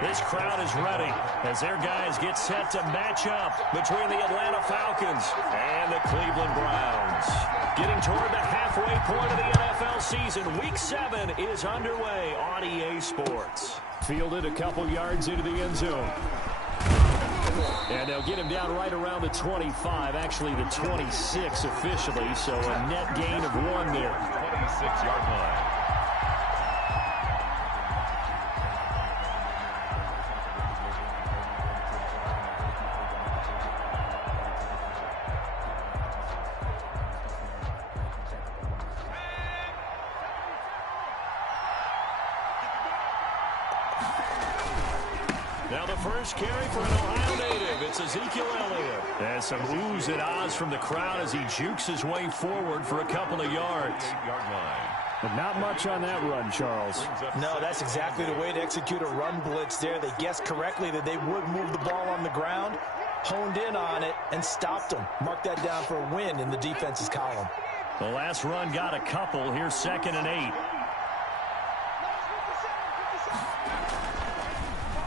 This crowd is ready as their guys get set to match up between the Atlanta Falcons and the Cleveland Browns. Getting toward the halfway point of the NFL season, Week 7 is underway on EA Sports. Fielded a couple yards into the end zone. And they'll get him down right around the 25, actually the 26 officially, so a net gain of 1 there. 26-yard line. Now the first carry for an Ohio native. It's Ezekiel Elliott. And some oohs and ahs from the crowd as he jukes his way forward for a couple of yards. 8-yard line. But not much on that run, Charles. No, that's exactly the way to execute a run blitz there. They guessed correctly that they would move the ball on the ground, honed in on it, and stopped them. Mark that down for a win in the defense's column. The last run got a couple. Here's 2nd and 8.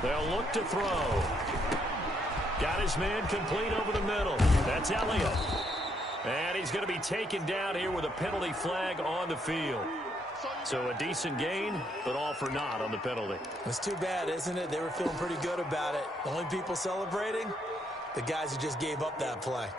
They'll look to throw. Got his man complete over the middle. That's Elliott. And he's going to be taken down here with a penalty flag on the field. So a decent gain, but all for naught on the penalty. It's too bad, isn't it? They were feeling pretty good about it. The only people celebrating, the guys who just gave up that play.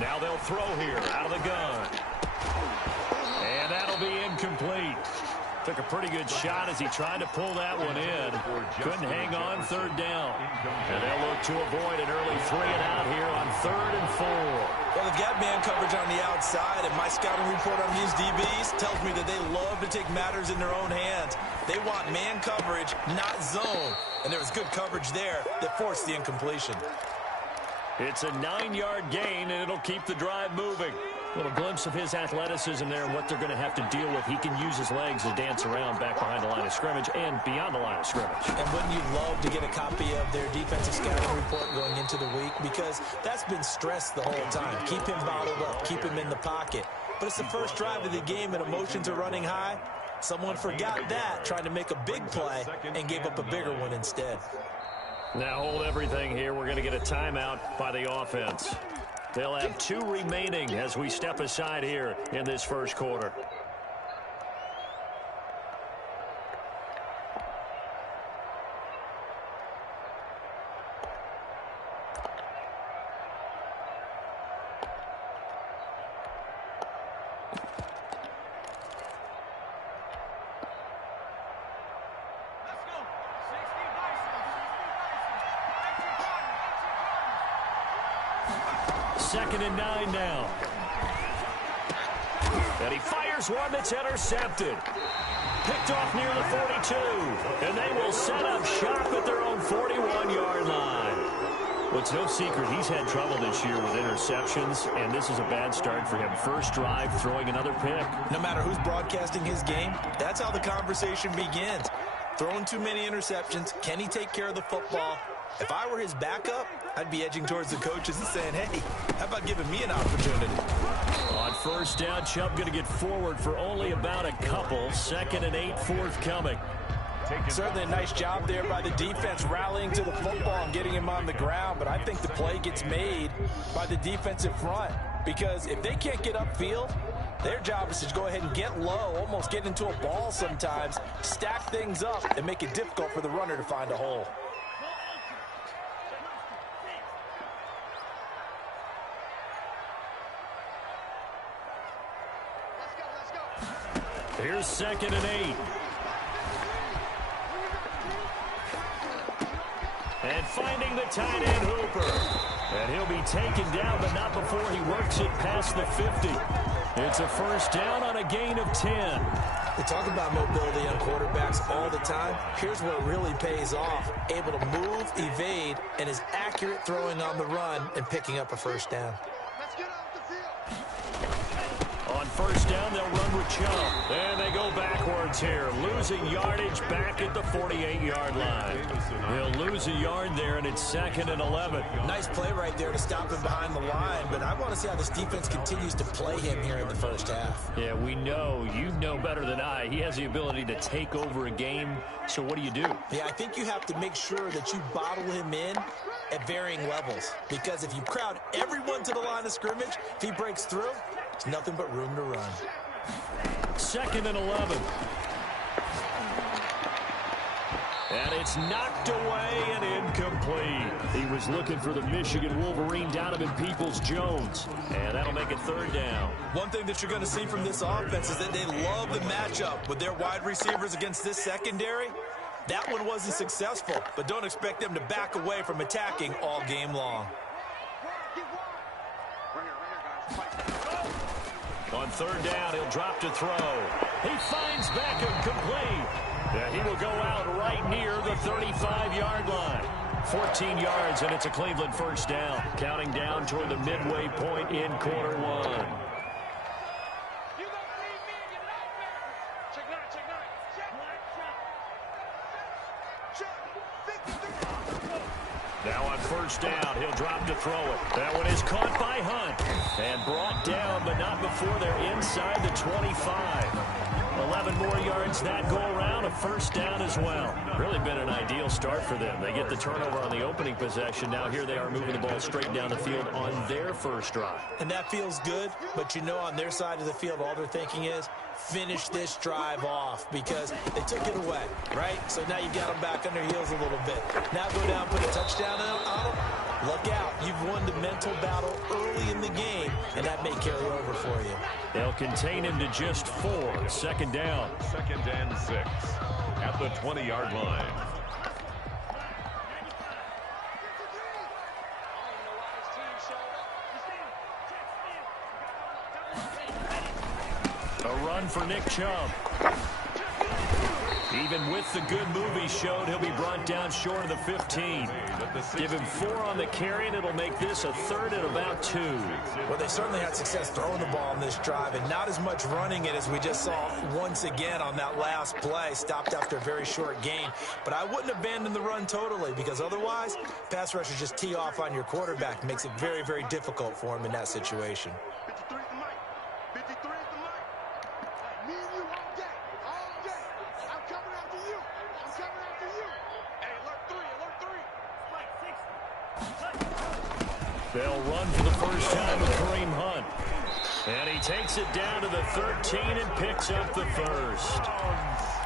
Now they'll throw here out of the gun. And that'll be incomplete. Took a pretty good shot as he tried to pull that one in. Couldn't hang on 3rd down. And they'll look to avoid an early 3-and-out here on 3rd and 4. Well, they've got man coverage on the outside, and my scouting report on these DBs tells me that they love to take matters in their own hands. They want man coverage, not zone. And there was good coverage there that forced the incompletion. It's a 9-yard gain, and it'll keep the drive moving. A little glimpse of his athleticism there and what they're going to have to deal with. He can use his legs to dance around back behind the line of scrimmage and beyond the line of scrimmage. And wouldn't you love to get a copy of their defensive scouting report going into the week? Because that's been stressed the whole time. Keep him bottled up. Keep him in the pocket. But it's the first drive of the game, and emotions are running high. Someone forgot that, trying to make a big play, and gave up a bigger one instead. Now hold everything here. We're going to get a timeout by the offense. They'll have 2 remaining as we step aside here in this first quarter. Second and 9 now. And he fires one that's intercepted. Picked off near the 42. And they will set up shop at their own 41-yard line. Well, it's no secret he's had trouble this year with interceptions, and this is a bad start for him. First drive, throwing another pick. No matter who's broadcasting his game, that's how the conversation begins. Throwing too many interceptions. Can he take care of the football? If I were his backup, I'd be edging towards the coaches and saying, hey, how about giving me an opportunity? On first down, Chubb going to get forward for only about a couple. 2nd and 8 forthcoming. Certainly a nice job there by the defense rallying to the football and getting him on the ground, but I think the play gets made by the defensive front because if they can't get upfield, their job is to go ahead and get low, almost get into a ball sometimes, stack things up, and make it difficult for the runner to find a hole. Here's 2nd and 8. And finding the tight end Hooper. And he'll be taken down, but not before he works it past the 50. It's a first down on a gain of 10. We talk about mobility on quarterbacks all the time. Here's where it really pays off. Able to move, evade, and is accurate throwing on the run and picking up a first down. On first down. They'll run with Chubb. And they go backwards here. Losing yardage back at the 48-yard line. He'll lose a yard there, and it's 2nd and 11. Nice play right there to stop him behind the line, but I want to see how this defense continues to play him here in the first half. Yeah, we know. You know better than I. He has the ability to take over a game, so what do you do? Yeah, I think you have to make sure that you bottle him in at varying levels, because if you crowd everyone to the line of scrimmage, if he breaks through, there's nothing but room to run. 2nd and 11. And it's knocked away and incomplete. He was looking for the Michigan Wolverine, Donovan Peoples-Jones. And that'll make it 3rd down. One thing that you're going to see from this offense is that they love the matchup with their wide receivers against this secondary. That one wasn't successful, but don't expect them to back away from attacking all game long. On 3rd down, he'll drop to throw. He finds Beckham complete. And he will go out right near the 35-yard line. 14 yards, and it's a Cleveland first down. Counting down toward the midway point in quarter one. Now on first down, he'll drop to throw it. That one is caught by Hunt and brought down, but not before they're inside the 25. 11 more yards that go around, a first down as well. Really been an ideal start for them. They get the turnover on the opening possession. Now here they are moving the ball straight down the field on their first drive. And that feels good, but you know on their side of the field, all they're thinking is finish this drive off because they took it away, right? So now you got them back on their heels a little bit. Now go down, put a touchdown on them. Look out. You've won the mental battle early in the game, and that may carry over for you. They'll contain him to just 4. 2nd down. 2nd and 6 at the 20-yard line. A run for Nick Chubb. Even with the good move he showed, he'll be brought down short of the 15. Give him 4 on the carry, and it'll make this a 3rd and about 2. Well, they certainly had success throwing the ball on this drive, and not as much running it as we just saw once again on that last play. Stopped after a very short gain. But I wouldn't abandon the run totally, because otherwise, pass rushers just tee off on your quarterback. Makes it very, very difficult for him in that situation. 53 is the mic. 53 is the mic. Me and you all day. All day. I'm coming after you. I'm coming after you. Hey, alert 3. Alert 3. Mike, 6. They'll run for the first time with Kareem Hunt. And he takes it down to the 13 and picks up the first.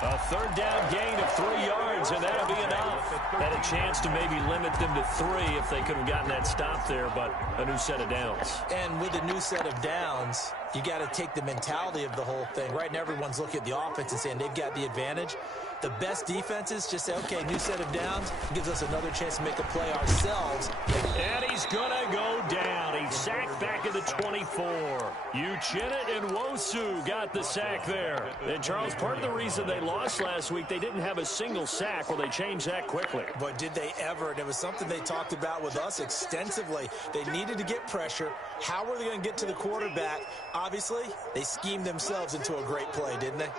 A 3rd down gain of 3 yards, and that'll be enough. Had a chance to maybe limit them to 3 if they could have gotten that stop there, but a new set of downs. And with a new set of downs, you got to take the mentality of the whole thing. Right now, everyone's looking at the offense and saying they've got the advantage. The best defenses just say, okay, new set of downs, gives us another chance to make a play ourselves. And he's going to go down. He's sacked back at the 24. Uchenna and Nwosu got the sack there. And, Charles, part of the reason they lost last week, they didn't have a single sack. Well, they changed that quickly. But did they ever? And it was something they talked about with us extensively. They needed to get pressure. How were they going to get to the quarterback? Obviously, they schemed themselves into a great play, didn't they?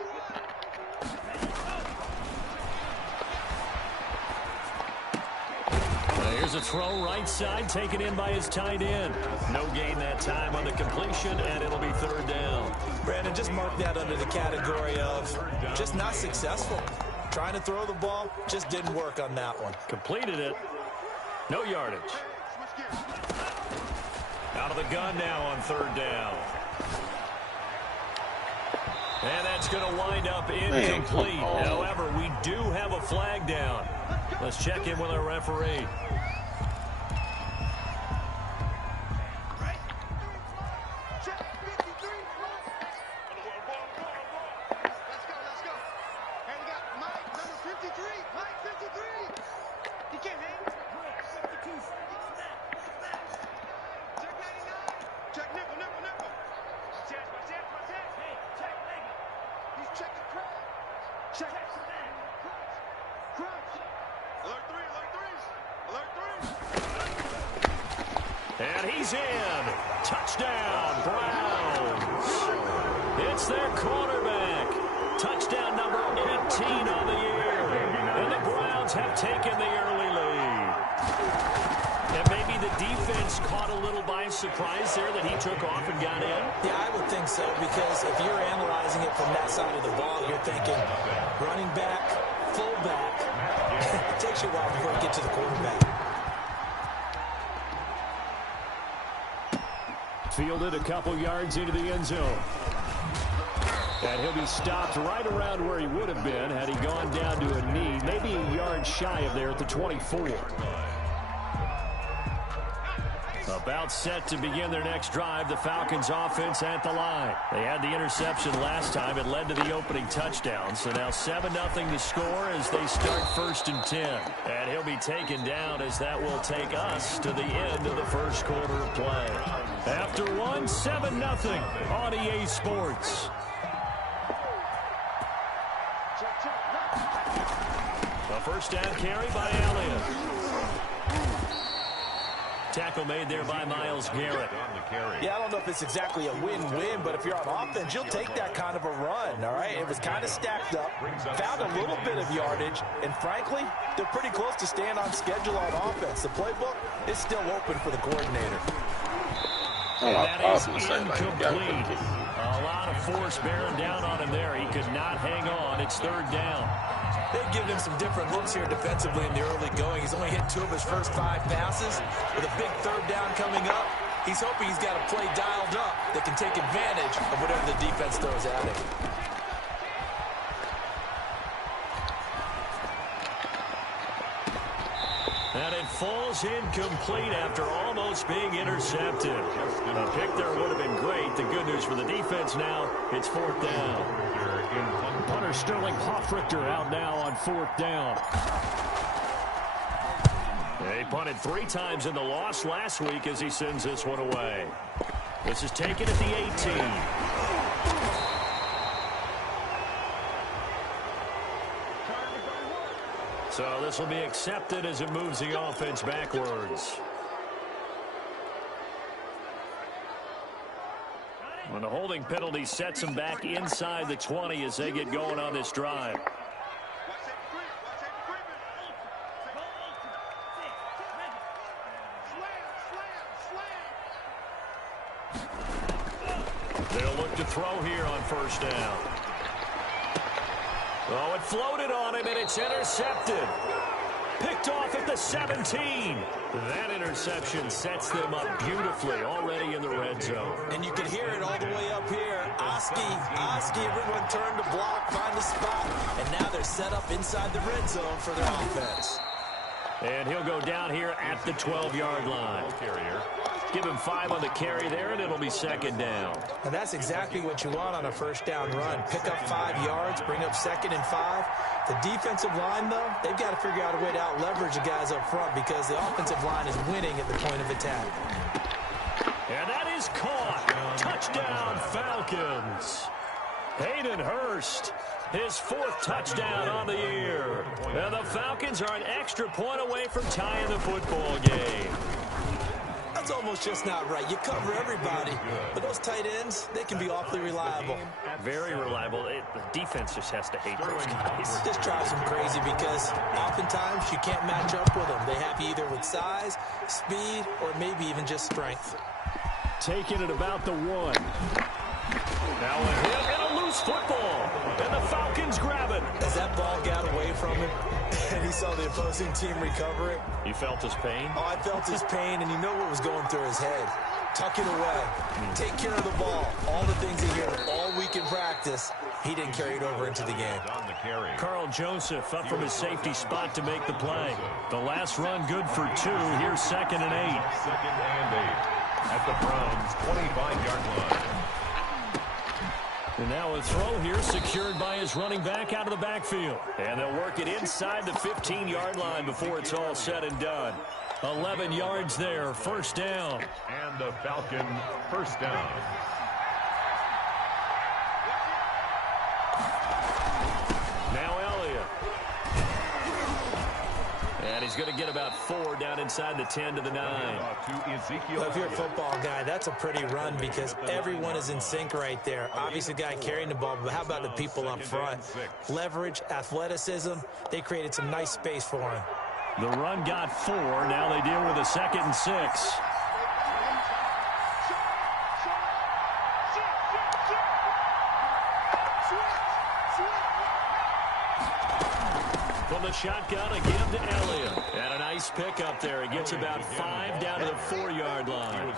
Here's a throw right side, taken in by his tight end. No gain that time on the completion, and it'll be 3rd down. Brandon, just mark that under the category of just not successful. Trying to throw the ball, just didn't work on that one. Completed it. No yardage. Out of the gun now on 3rd down. And that's going to wind up incomplete. However, we do have a flag down. Let's check in with our referee. And he's in. Touchdown, Browns. It's their quarterback. Touchdown number 18 on the year. And the Browns have taken the early lead. And maybe the defense caught a little by surprise there that he took off and got in. Yeah, I would think so, because if you're analyzing it from that side of the ball, you're thinking running back, fullback. It takes you a while before you get to the quarterback. Fielded a couple yards into the end zone. And he'll be stopped right around where he would have been had he gone down to a knee, maybe a yard shy of there at the 24. About set to begin their next drive, the Falcons offense at the line. They had the interception last time. It led to the opening touchdown. So now 7-0 to score as they start 1st and 10. And he'll be taken down as that will take us to the end of the first quarter of play. After 7-0 on EA Sports. A first down carry by Elliott. Tackle made there by Myles Garrett. Yeah, I don't know if it's exactly a win-win, but if you're on offense, you'll take that kind of a run, all right? It was kind of stacked up, found a little bit of yardage, and frankly, they're pretty close to staying on schedule on offense. The playbook is still open for the coordinator. And that is incomplete. A lot of force bearing down on him there. He could not hang on. It's 3rd down. They've given him some different looks here defensively in the early going. He's only hit 2 of his first 5 passes. With a big 3rd down coming up, he's hoping he's got a play dialed up that can take advantage of whatever the defense throws at him. And it falls incomplete after almost being intercepted. A pick there would have been great. The good news for the defense now, it's 4th down. Punter Sterling Hoffrichter out now on 4th down. They punted 3 times in the loss last week as he sends this one away. This is taken at the 18. So this will be accepted as it moves the offense backwards. When the holding penalty sets them back inside the 20 as they get going on this drive. They'll look to throw here on 1st down. Oh, it floated on him, and it's intercepted. Picked off at the 17. That interception sets them up beautifully already in the red zone. And you can hear it all the way up here. Oski, everyone turned to block, find a spot, and now they're set up inside the red zone for their offense. And he'll go down here at the 12-yard line. Give him 5 on the carry there, and it'll be 2nd down. And that's exactly what you want on a 1st down run. Pick up 5 yards, bring up 2nd and 5. The defensive line, though, they've got to figure out a way to out-leverage the guys up front because the offensive line is winning at the point of attack. And that is caught. Touchdown, Falcons. Hayden Hurst, his 4th touchdown on the year. And the Falcons are an extra point away from tying the football game. That's almost just not right. You cover everybody, but those tight ends, they can be awfully reliable. Very reliable. The defense just has to hate those guys. This drives them crazy because oftentimes you can't match up with them. They have you either with size, speed, or maybe even just strength. Taking it about the 1. Now a hit and a loose football. And the Falcons grab it. As that ball got away from him and he saw the opposing team recover it. You felt his pain? Oh, I felt his pain, and you know what was going through his head. Tuck it away. Take care of the ball. All the things he heard all week in practice, he didn't carry it over into the game. Carl Joseph up from his safety spot to make the play. The last run good for 2. Here's 2nd and 8. 2nd and 8 at the Browns' 25-yard line. And now a throw here secured by his running back out of the backfield. And they'll work it inside the 15-yard line before it's all said and done. 11 yards there, 1st down. And the Falcon 1st down. Now Elliott. And he's He's going to get about 4 down inside the 10 to the 9. Well, if you're a football guy, that's a pretty run because everyone is in sync right there. Obviously, the guy carrying the ball, but how about the people up front? Leverage, athleticism, they created some nice space for him. The run got 4. Now they deal with a 2nd and 6. From the shotgun, a give to Elliott. And a nice pickup there. He gets about 5 down to the 4-yard line.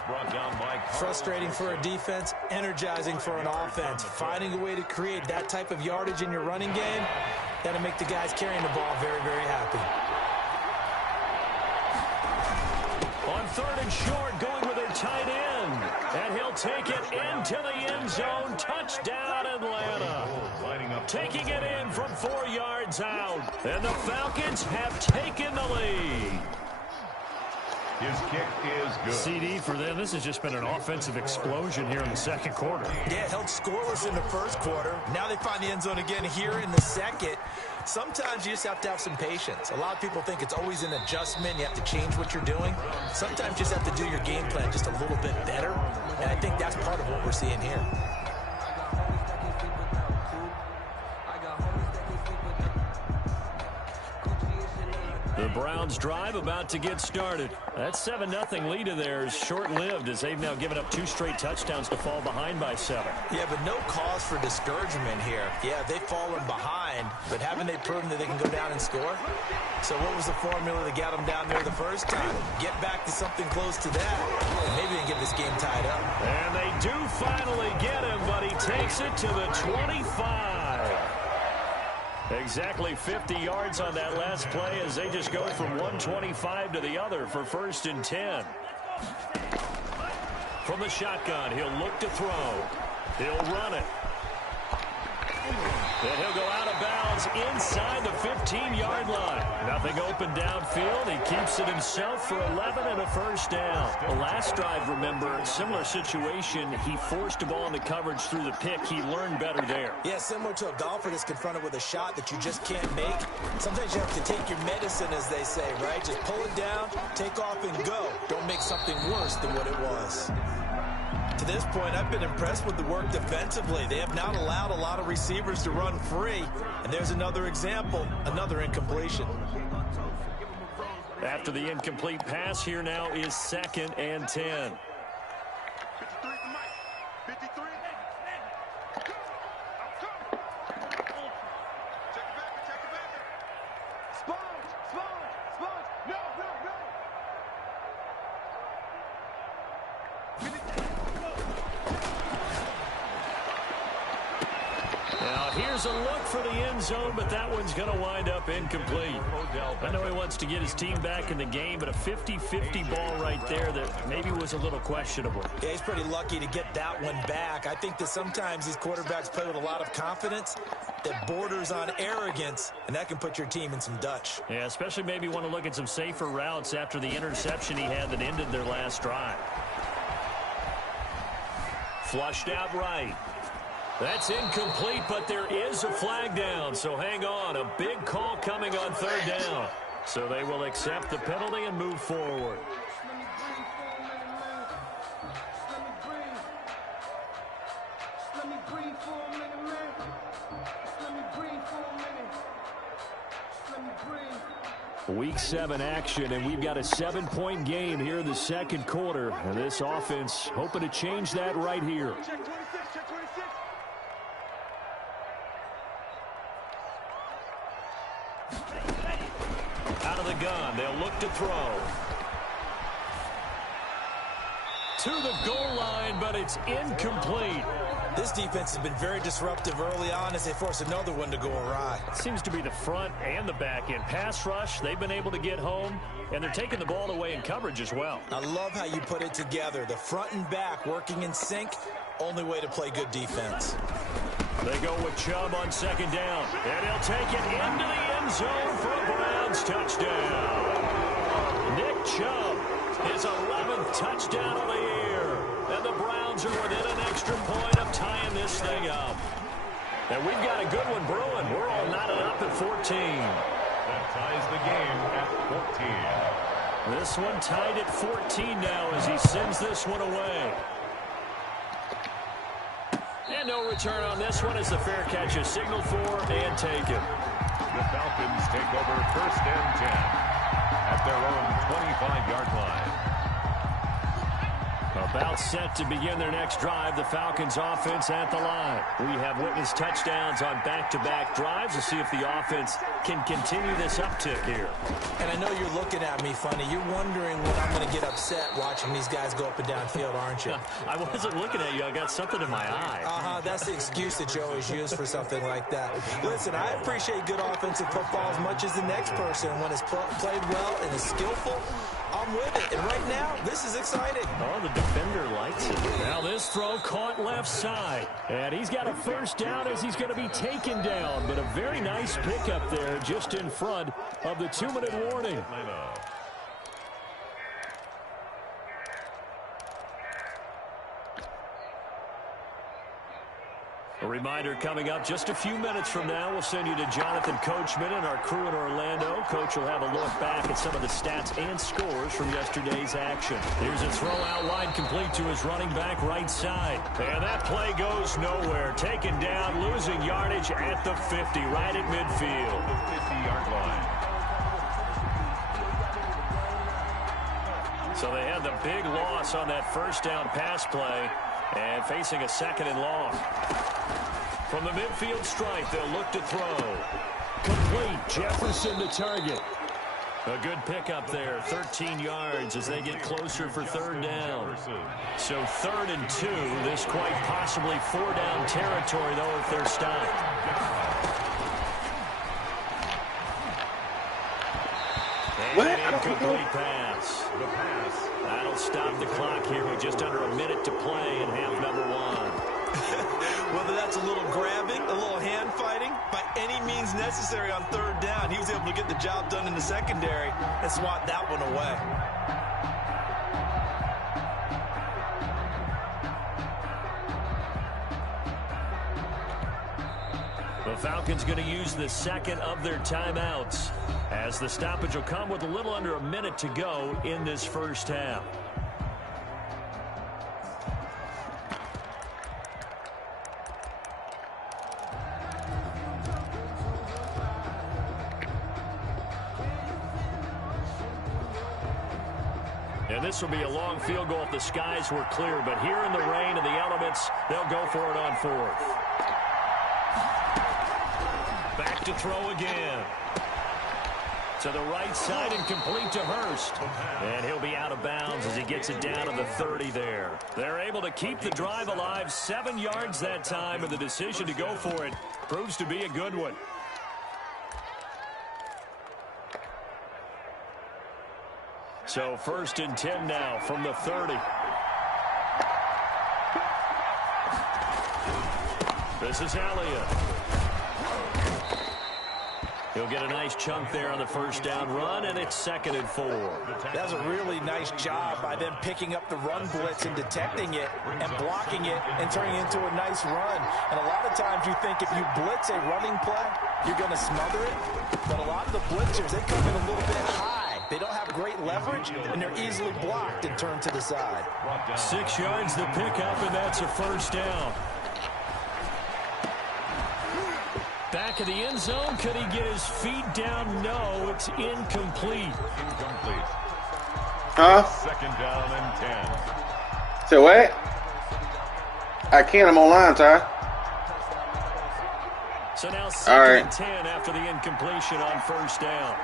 Frustrating for a defense, energizing for an offense. Finding a way to create that type of yardage in your running game, that'll make the guys carrying the ball very, very happy. On 3rd and short, going with their tight end. And he'll take it into the end zone. Touchdown, Atlanta. Taking it in from 4 yards out. And the Falcons have taken the lead. His kick is good. CD for them. This has just been an offensive explosion here in the 2nd quarter. Yeah, held scoreless in the 1st quarter. Now they find the end zone again here in the 2nd. Sometimes you just have to have some patience. A lot of people think it's always an adjustment. You have to change what you're doing. Sometimes you just have to do your game plan just a little bit better. And I think that's part of what we're seeing here. The Browns drive about to get started. That 7-0 lead of theirs short-lived as they've now given up 2 straight touchdowns to fall behind by 7. Yeah, but no cause for discouragement here. Yeah, they've fallen behind, but haven't they proven that they can go down and score? So what was the formula that got them down there the first time? Get back to something close to that, and maybe they can get this game tied up. And they do finally get him, but he takes it to the 25. Exactly 50 yards on that last play as they just go from 125 to the other for 1st and 10. From the shotgun, he'll look to throw. He'll run it. And he'll go out of bounds inside the 15-yard line. Nothing open downfield. He keeps it himself for 11 and a 1st down. The last drive, remember, similar situation. He forced the ball into coverage through the pick. He learned better there. Yeah, similar to a golfer that's confronted with a shot that you just can't make. Sometimes you have to take your medicine, as they say, right? Just pull it down, take off, and go. Don't make something worse than what it was. To this point, I've been impressed with the work defensively. They have not allowed a lot of receivers to run free. And there's another example, another incompletion. After the incomplete pass, here now is 2nd and 10. 53 to Mike. 53. Check it back. Sponge. No. Now, here's a look for the end zone, but that one's going to wind up incomplete. I know he wants to get his team back in the game, but a 50-50 ball right there that maybe was a little questionable. Yeah, he's pretty lucky to get that one back. I think that sometimes these quarterbacks play with a lot of confidence that borders on arrogance, and that can put your team in some Dutch. Yeah, especially maybe want to look at some safer routes after the interception he had that ended their last drive. Flushed out right. That's incomplete, but there is a flag down, so hang on. A big call coming on 3rd down. So they will accept the penalty and move forward. Week 7 action, and we've got a 7-point game here in the 2nd quarter. And this offense hoping to change that right here. Check 26. Out of the gun, they'll look to throw. To the goal line, but it's incomplete. This defense has been very disruptive early on as they force another one to go awry. Seems to be the front and the back end. Pass rush, they've been able to get home, and they're taking the ball away in coverage as well. I love how you put it together. The front and back working in sync, only way to play good defense. They go with Chubb on 2nd down, and he'll take it into the end zone for a Browns touchdown. Nick Chubb, his 11th touchdown of the year, and the Browns are within an extra point of tying this thing up. And we've got a good one brewing. We're all knotted up at 14. That ties the game at 14. This one tied at 14 now as he sends this one away. And no return on this one as the fair catch is signaled for and taken. The Falcons take over 1st and 10 at their own 25-yard line. About set to begin their next drive, the Falcons offense at the line. We have witnessed touchdowns on back-to-back drives to see if the offense can continue this uptick here. And I know you're looking at me funny. You're wondering when I'm going to get upset watching these guys go up and down field, aren't you? I wasn't looking at you. I got something in my eye. That's the excuse that you always use for something like that. Listen, I appreciate good offensive football as much as the next person. When it's played well and is skillful, I'm with it. And right now, this is exciting. Oh, the defender likes it. Now this throw caught left side. And he's got a first down as he's going to be taken down. But a very nice pickup there just in front of the 2-minute warning. A reminder coming up just a few minutes from now. We'll send you to Jonathan Coachman and our crew in Orlando. Coach will have a look back at some of the stats and scores from yesterday's action. Here's a throw out wide complete to his running back right side. And that play goes nowhere. Taken down, losing yardage at the 50, right at midfield. The 50-yard line. So they had the big loss on that first down pass play and facing a 2nd and long. From the midfield stripe, they'll look to throw. Complete. Jefferson to target. A good pickup there, 13 yards as they get closer for 3rd down. So 3rd and 2, this quite possibly 4-down territory, though, if they're stopped. And an incomplete pass. The pass. That'll stop the clock here with just under a minute to play in half number 1. Whether that's a little grabbing, a little hand fighting, by any means necessary on 3rd down, he was able to get the job done in the secondary and swat that one away. The Falcons going to use the 2nd of their timeouts as the stoppage will come with a little under a minute to go in this first half. And this will be a long field goal if the skies were clear. But here in the rain and the elements, they'll go for it on 4th. Back to throw again. To the right side and complete to Hurst. And he'll be out of bounds as he gets it down to the 30 there. They're able to keep the drive alive. 7 yards that time, and the decision to go for it proves to be a good one. So 1st and 10 now from the 30. This is Elliott. He'll get a nice chunk there on the first down run, and it's 2nd and 4. That's a really nice job by them picking up the run blitz and detecting it and blocking it and turning it into a nice run. And a lot of times you think if you blitz a running play, you're going to smother it. But a lot of the blitzers, they come in a little bit high. They don't have great leverage, and they're easily blocked and turned to the side. 6 yards the pickup, and that's a first down. Back of the end zone. Could he get his feet down? No, it's incomplete. Incomplete. Huh? 2nd down and 10. Say what? I can't. I'm online, Ty. So now 2nd and 10 after the incompletion on first down.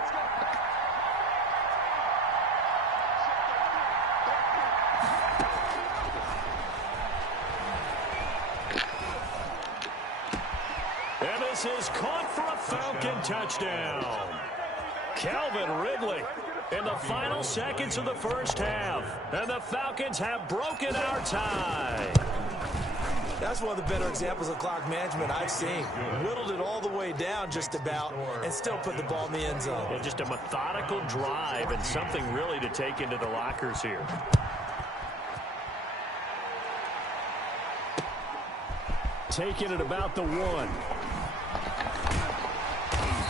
And this is caught for a Falcon touchdown. Calvin Ridley in the final seconds of the first half. And the Falcons have broken our tie. That's one of the better examples of clock management I've seen. Whittled it all the way down just about and still put the ball in the end zone. Yeah, just a methodical drive and something really to take into the lockers here. Taking it about the 1.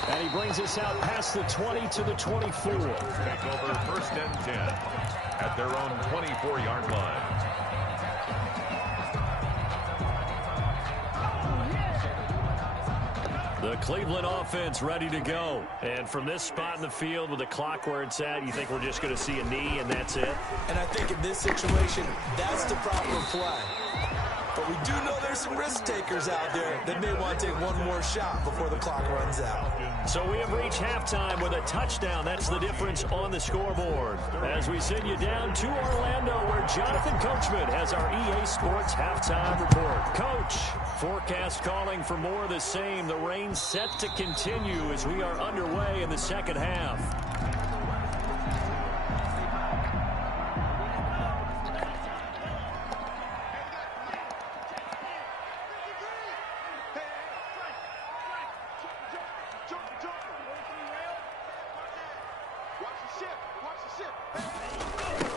And he brings us out past the 20 to the 24. Take over first and 10 at their own 24-yard line. The Cleveland offense ready to go. And from this spot in the field with the clock where it's at, you think we're just going to see a knee and that's it? And I think in this situation, that's the proper play. But we do know there's some risk takers out there that may want to take one more shot before the clock runs out. So we have reached halftime with a touchdown. That's the difference on the scoreboard. As we send you down to Orlando, where Jonathan Coachman has our EA Sports halftime report. Coach, forecast calling for more of the same. The rain set to continue as we are underway in the second half.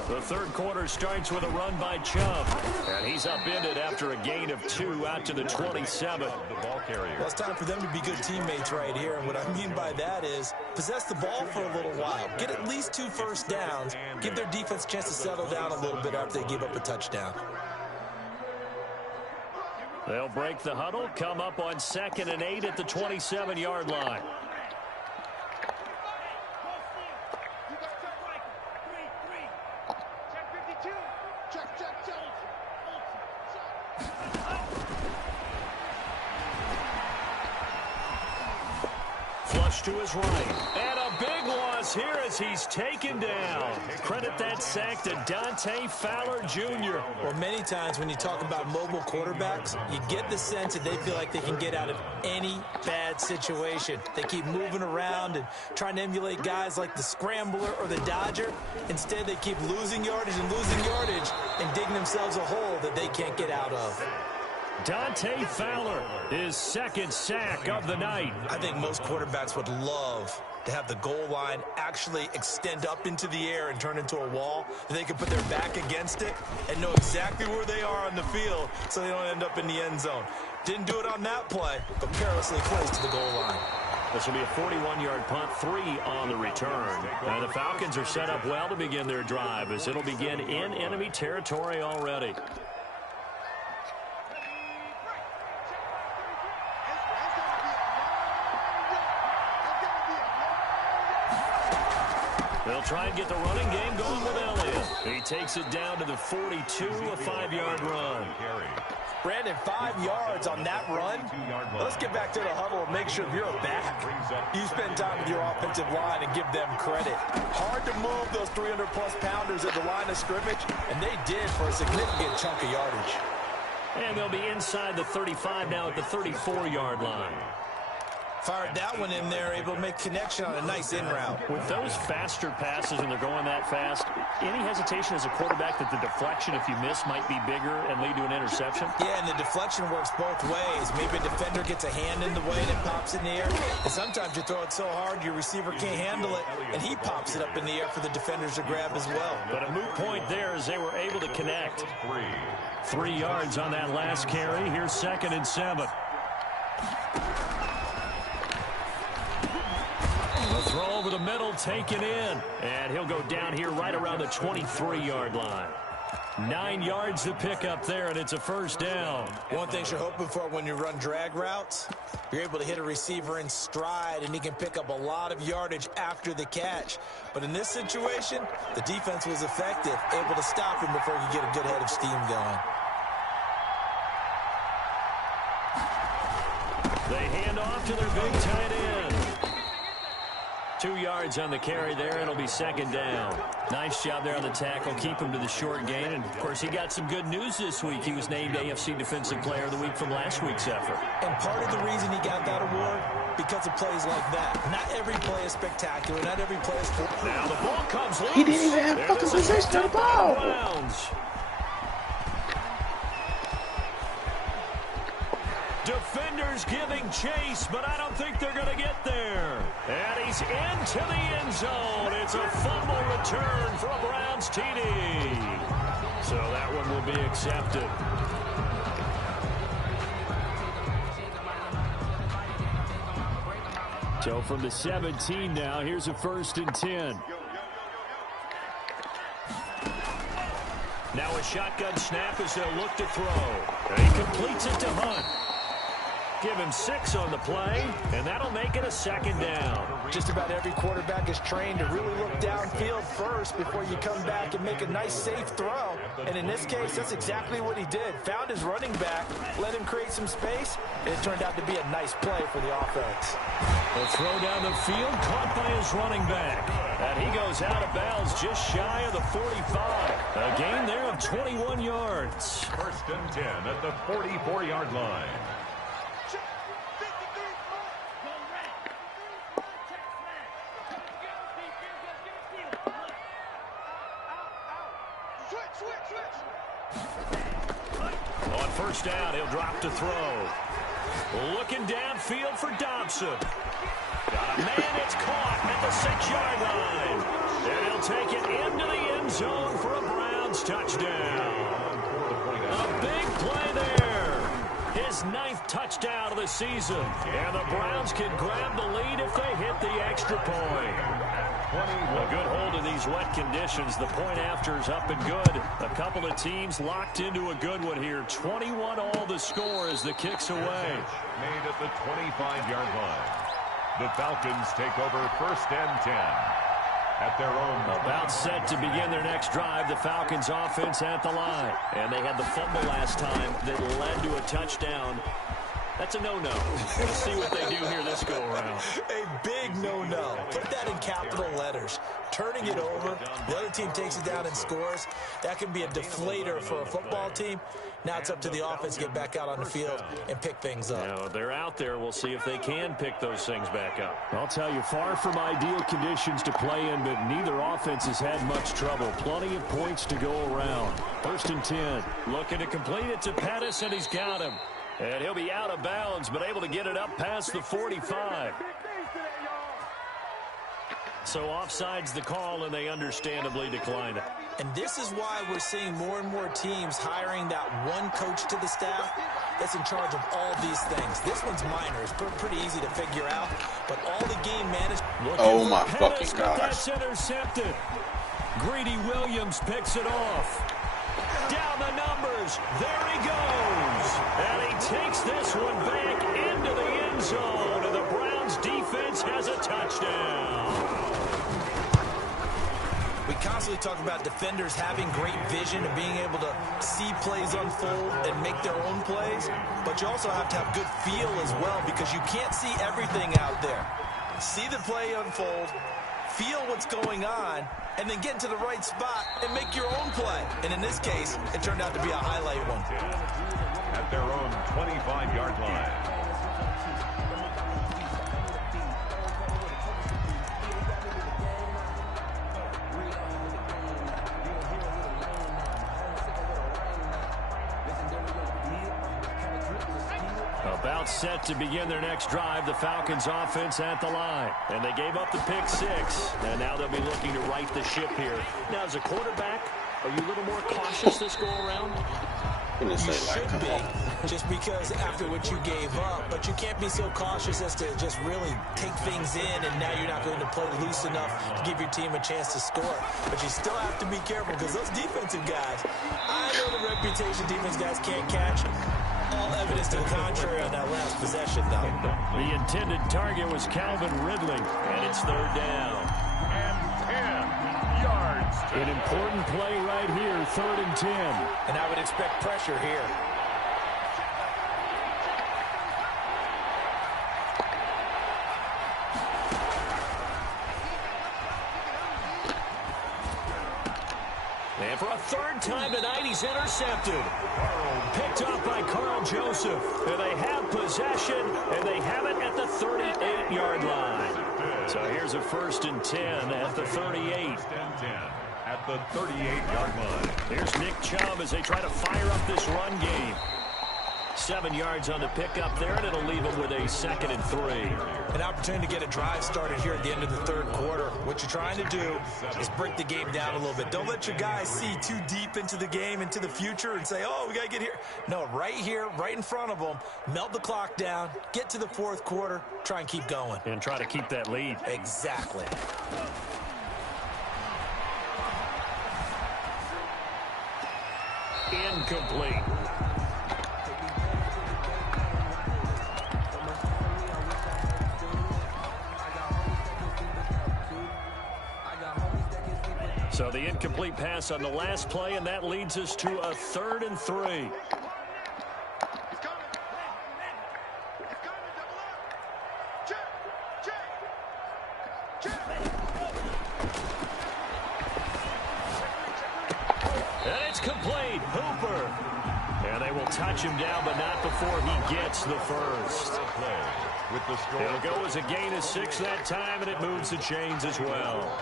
The third quarter starts with a run by Chubb. And he's upended after a gain of 2 out to the 27. The ball carrier. Well, it's time for them to be good teammates right here. And what I mean by that is possess the ball for a little while. Get at least 2 first downs. Give their defense a chance to settle down a little bit after they give up a touchdown. They'll break the huddle, come up on 2nd and 8 at the 27-yard line. Flush to his right. And a big loss here as he's taken down. Credit that sack to Dante Fowler Jr. Well, many times when you talk about mobile quarterbacks, you get the sense that they feel like they can get out of any bad situation. They keep moving around and trying to emulate guys like the Scrambler or the Dodger. Instead, they keep losing yardage and digging themselves a hole that they can't get out of. Dante Fowler, his 2nd sack of the night. I think most quarterbacks would love to have the goal line actually extend up into the air and turn into a wall. They can put their back against it and know exactly where they are on the field so they don't end up in the end zone. Didn't do it on that play, but perilously close to the goal line. This will be a 41-yard punt, 3 on the return. And the Falcons are set up well to begin their drive as it'll begin in enemy territory already. They'll try and get the running game going with Elliott. He takes it down to the 42, a 5-yard run. Brandon, 5 yards on that run. Let's get back to the huddle and make sure you're back. You spend time with your offensive line and give them credit. Hard to move those 300-plus pounders at the line of scrimmage, and they did for a significant chunk of yardage. And they'll be inside the 35 now at the 34-yard line. Fired that one in there, able to make connection on a nice in route. With those faster passes and they're going that fast, any hesitation as a quarterback that the deflection, if you miss, might be bigger and lead to an interception? Yeah, and the deflection works both ways. Maybe a defender gets a hand in the way and it pops in the air. And sometimes you throw it so hard your receiver can't handle it, and he pops it up in the air for the defenders to grab as well. But a moot point there as they were able to connect. 3 yards on that last carry. Here's 2nd and 7. A throw over the middle, taken in. And he'll go down here right around the 23-yard line. 9 yards to pick up there, and it's a first down. One thing you're hoping for when you run drag routes, you're able to hit a receiver in stride, and he can pick up a lot of yardage after the catch. But in this situation, the defense was effective, able to stop him before he could get a good head of steam going. They hand off to their big tight end. 2 yards on the carry there. It'll be 2nd down. Nice job there on the tackle. Keep him to the short gain. And, of course, he got some good news this week. He was named AFC Defensive Player of the Week from last week's effort. And part of the reason he got that award, because of plays like that. Not every play is spectacular. Not every play is... Now the ball comes loose. He didn't even have fucking possession of the ball. Defenders giving chase, but I don't think they're going to get there. And he's into the end zone. It's a fumble return for a Browns TD. So that one will be accepted. So from the 17 now, here's a 1st and 10. Now a shotgun snap as they'll look to throw. And he completes it to Hunt. Give him 6 on the play, and that'll make it a 2nd down. Just about every quarterback is trained to really look downfield first before you come back and make a nice, safe throw. And in this case, that's exactly what he did. Found his running back, let him create some space, and it turned out to be a nice play for the offense. The throw down the field, caught by his running back. And he goes out of bounds just shy of the 45. A gain there of 21 yards. 1st and 10 at the 44-yard line. On 1st down, he'll drop to throw. Looking downfield for Dobson. Got a man, it's caught at the 6-yard line. And he'll take it into the end zone for a Browns touchdown. A big play there. His 9th touchdown of the season. And the Browns can grab the lead if they hit the extra point. A good hold in these wet conditions. The point after is up and good. A couple of teams locked into a good one here. 21 all the score as the kick's away. Made at the 25-yard line. The Falcons take over 1st and 10 at their own. About set to begin their next drive. The Falcons offense at the line. And they had the fumble last time that led to a touchdown. That's a no-no. We'll see what they do here this go-around. A big no-no. Put that in capital letters. Turning it over, the other team takes it down and scores. That can be a deflator for a football team. Now it's up to the offense to get back out on the field and pick things up. Now, they're out there. We'll see if they can pick those things back up. I'll tell you, far from ideal conditions to play in, but neither offense has had much trouble. Plenty of points to go around. 1st and 10. Looking to complete it to Pettis, and he's got him. And he'll be out of bounds, but able to get it up past the 45. So offside's the call, and they understandably decline it. And this is why we're seeing more and more teams hiring that one coach to the staff that's in charge of all these things. This one's minor. It's pretty easy to figure out. But all the game management. Oh, my fucking gosh. That's intercepted. Greedy Williams picks it off. Down the numbers. There he goes. And he takes this one back into the end zone. And the Browns defense has a touchdown. We constantly talk about defenders having great vision and being able to see plays unfold and make their own plays. But you also have to have good feel as well, because you can't see everything out there. See the play unfold, feel what's going on, and then get into the right spot and make your own play. And in this case, it turned out to be a highlight one. At their own 25-yard line. About set to begin their next drive, the Falcons offense at the line. And they gave up the pick 6. And now they'll be looking to right the ship here. Now, as a quarterback, are you a little more cautious this go-around? You should be, just because after what you gave up. But you can't be so cautious as to just really take things in, and now you're not going to play loose enough to give your team a chance to score. But you still have to be careful, because those defensive guys, I know the reputation defense guys can't catch. All evidence to the contrary on that last possession, though. The intended target was Calvin Ridley, and it's 3rd down. And 10 yards. An important play right here, 3rd and 10. And I would expect pressure here. And for a 3rd time tonight, he's intercepted. Picked off by Carl Joseph. And they have possession, and they have it at the 38-yard line. So here's a 1st and 10 at the 38. At the 38-yard line. Here's Nick Chubb as they try to fire up this run game. 7 yards on the pickup there, and it'll leave them with a 2nd and 3. An opportunity to get a drive started here at the end of the third quarter. What you're trying to do is break the game down a little bit. Don't let your guys see too deep into the game, into the future, and say, oh, we got to get here. No, right here, right in front of them, melt the clock down, get to the fourth quarter, try and keep going. And try to keep that lead. Exactly. Incomplete. So the incomplete pass on the last play, and that leads us to a 3rd and 3. And it's complete. Hooper. And they will touch him down, but not before he gets the first. It'll go as a gain of 6 that time, and it moves the chains as well.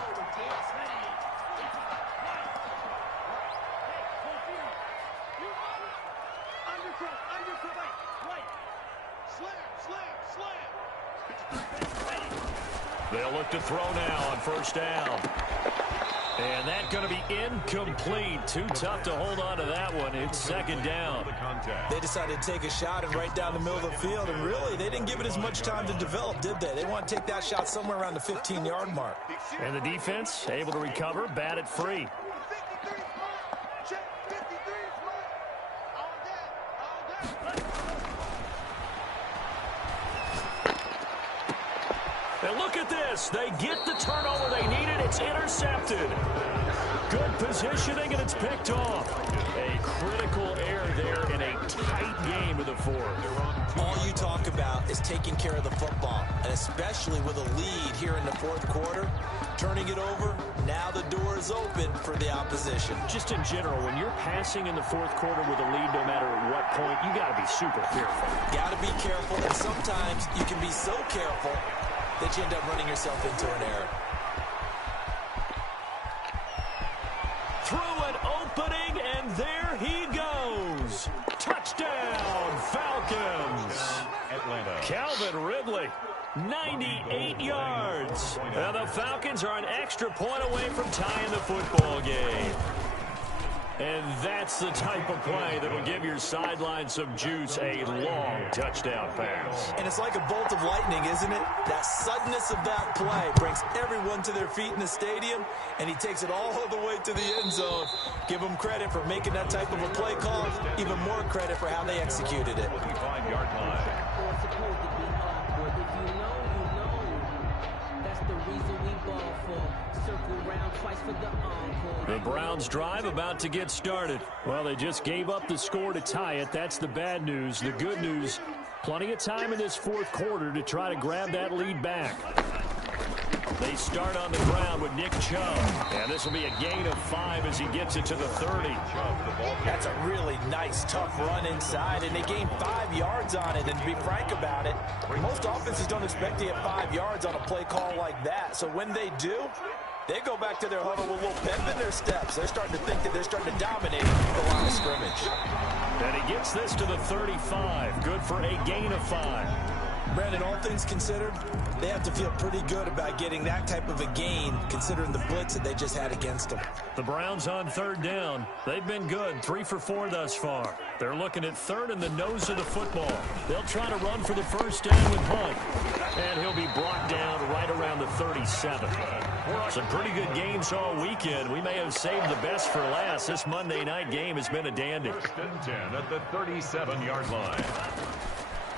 They'll look to throw now on 1st down. And that's going to be incomplete. Too tough to hold on to that one. It's 2nd down. They decided to take a shot and right down the middle of the field, and really, they didn't give it as much time to develop, did they? They want to take that shot somewhere around the 15-yard mark. And the defense able to recover, bat it free. And look at this. They get the turnover they needed. It's intercepted. Good positioning, and it's picked off. A critical error there in a tight game of the 4th. All you talk about is taking care of the football, and especially with a lead here in the 4th quarter. Turning it over, now the door is open for the opposition. Just in general, when you're passing in the 4th quarter with a lead, no matter at what point, you got to be super careful. Got to be careful, and sometimes you can be so careful that you end up running yourself into an error. Through an opening, and there he goes. Touchdown, Falcons. Atlanta. Calvin Ridley, 98 yards. And the Falcons are an extra point away from tying the football game. And that's the type of play that will give your sideline some juice, a long touchdown pass. And it's like a bolt of lightning, isn't it? That suddenness of that play brings everyone to their feet in the stadium, and he takes it all the way to the end zone. Give him credit for making that type of a play call, even more credit for how they executed it. 25-yard line. The Browns drive about to get started. Well, they just gave up the score to tie it. That's the bad news. The good news, plenty of time in this 4th quarter to try to grab that lead back. They start on the ground with Nick Chubb. And this will be a gain of 5 as he gets it to the 30. That's a really nice, tough run inside, and they gain 5 yards on it. And to be frank about it, most offenses don't expect to get 5 yards on a play call like that. So when they do, they go back to their huddle with a little pep in their steps. They're starting to think that they're starting to dominate the line of scrimmage. And he gets this to the 35. Good for a gain of 5. Brandon, all things considered, they have to feel pretty good about getting that type of a gain, considering the blitz that they just had against them. The Browns on 3rd down. They've been good, 3 for 4 thus far. They're looking at 3rd in the nose of the football. They'll try to run for the 1st down with Hunt. And he'll be brought down right around the 37. Some pretty good games all weekend. We may have saved the best for last. This Monday night game has been a dandy. 1st and 10 at the 37-yard line.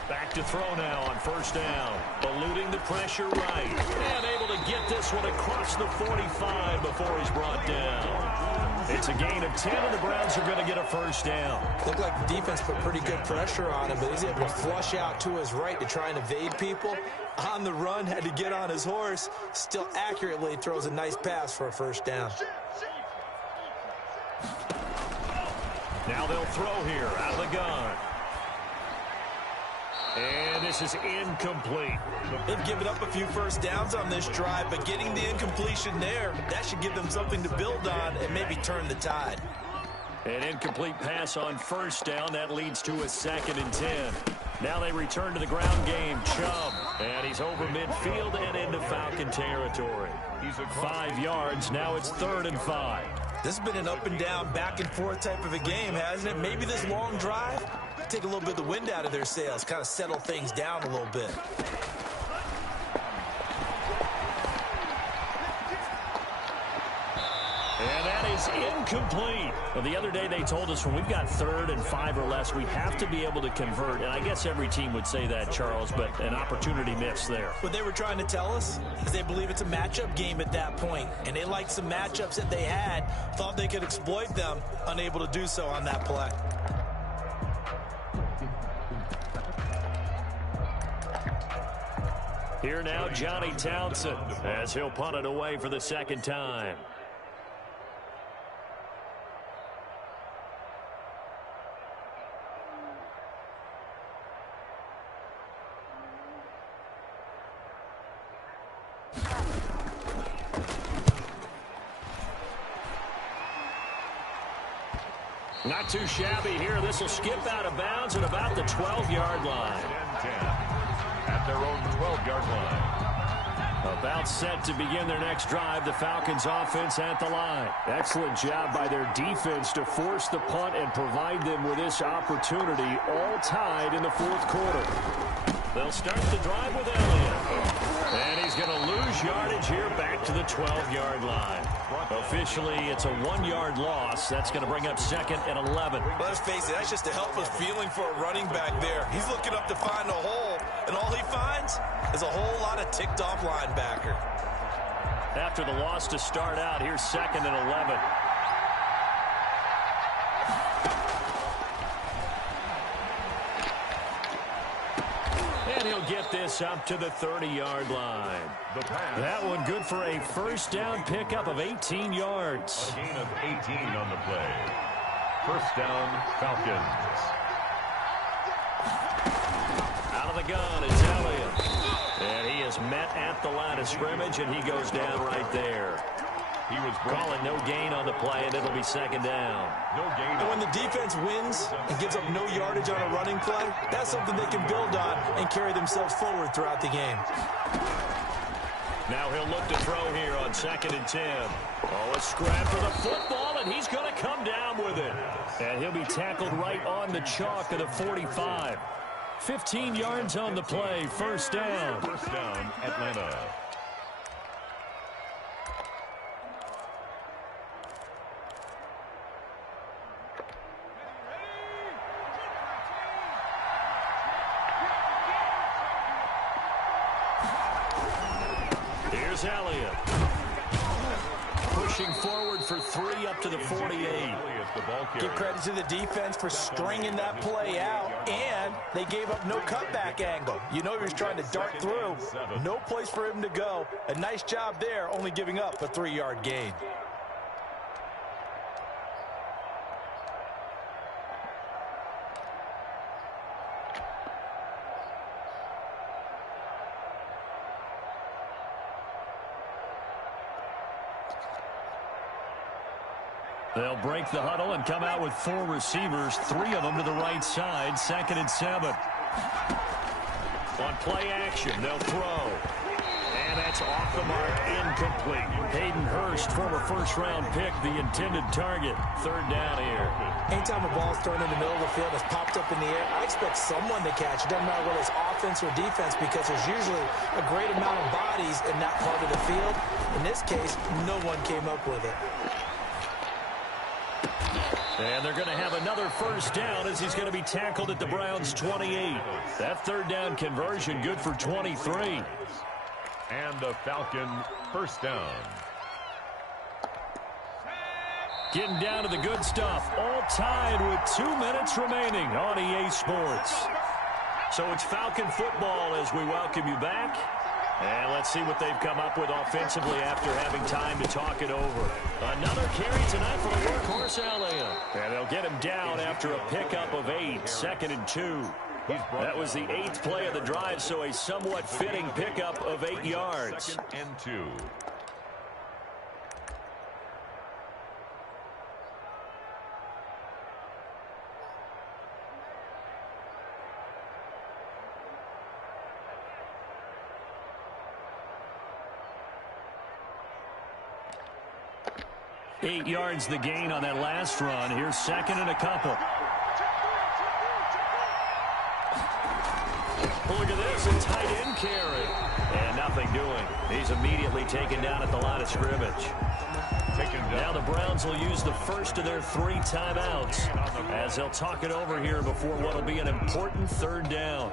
Back to throw now on 1st down. Eluding the pressure right. And able to get this one across the 45 before he's brought down. It's a gain of 10, and the Browns are going to get a 1st down. Looked like the defense put pretty good pressure on him, but he's able to flush out to his right to try and evade people. On the run, had to get on his horse. Still accurately throws a nice pass for a 1st down. Now they'll throw here out of the gun. And this is incomplete. They've given up a few 1st downs on this drive, but getting the incompletion there, that should give them something to build on and maybe turn the tide. An incomplete pass on first down. That leads to a 2nd and 10. Now they return to the ground game. Chubb. And he's over midfield and into Falcon territory. 5 yards. Now it's 3rd and 5. This has been an up and down, back and forth type of a game, hasn't it? Maybe this long drive, take a little bit of the wind out of their sails, kind of settle things down a little bit. And that is incomplete. Well, the other day they told us when we've got 3rd and 5 or less, we have to be able to convert. And I guess every team would say that, Charles, but an opportunity missed there. What they were trying to tell us is they believe it's a matchup game at that point. And they liked some matchups that they had, thought they could exploit them, unable to do so on that play. Here now, Johnny Townsend, as he'll punt it away for the 2nd time. Not too shabby here. This will skip out of bounds at about the 12-yard line. 10 at their own 12-yard line. About set to begin their next drive. The Falcons offense at the line. Excellent job by their defense to force the punt and provide them with this opportunity, all tied in the 4th quarter. They'll start the drive with Elliott. And he's going to lose yardage here back to the 12-yard line. Officially, it's a 1-yard loss. That's going to bring up 2nd and 11. Let's face it, that's just a helpless feeling for a running back there. He's looking up to find a hole, and all he finds is a whole lot of ticked-off linebacker. After the loss to start out, here's 2nd and 11. And he'll get this up to the 30-yard line. That one good for a 1st down pickup of 18 yards. A gain of 18 on the play. 1st down, Falcons. Out of the gun, it's Elliott. And he is met at the line of scrimmage, and he goes down right there. He was calling no gain on the play, and it'll be 2nd down. No gain. And when the defense wins and gives up no yardage on a running play, that's something they can build on and carry themselves forward throughout the game. Now he'll look to throw here on 2nd and 10. Oh, a scrap for the football, and he's going to come down with it. And he'll be tackled right on the chalk of the 45. 15 yards on the play, 1st down. 1st down, Atlanta. Here's Elliott. Pushing forward for 3 up to the 48. Give credit to the defense for stringing that play out, and they gave up no cutback angle. You know he was trying to dart through. No place for him to go. A nice job there, only giving up a 3-yard gain. They'll break the huddle and come out with 4 receivers, 3 of them to the right side, 2nd and 7. On play action, they'll throw. And that's off the mark, incomplete. Hayden Hurst, former 1st-round pick, the intended target. 3rd down here. Anytime a ball's thrown in the middle of the field, it's popped up in the air, I expect someone to catch it. Doesn't matter whether it's offense or defense, because there's usually a great amount of bodies in that part of the field. In this case, no one came up with it. And they're going to have another 1st down as he's going to be tackled at the Browns' 28. That 3rd down conversion good for 23. And a Falcon 1st down. Getting down to the good stuff. All tied with 2 minutes remaining on EA Sports. So it's Falcon football as we welcome you back. And let's see what they've come up with offensively after having time to talk it over. Another carry tonight for the workhorse Elliott. And they'll get him down after a pickup of 8, 2nd and 2. That was the 8th play of the drive, so a somewhat fitting pickup of 8 yards. 2nd and 2. 8 yards the gain on that last run. Here's second and a couple. Look at this, a tight end carry. And nothing doing. He's immediately taken down at the line of scrimmage. Now the Browns will use the first of their 3 timeouts as they'll talk it over here before what will be an important third down.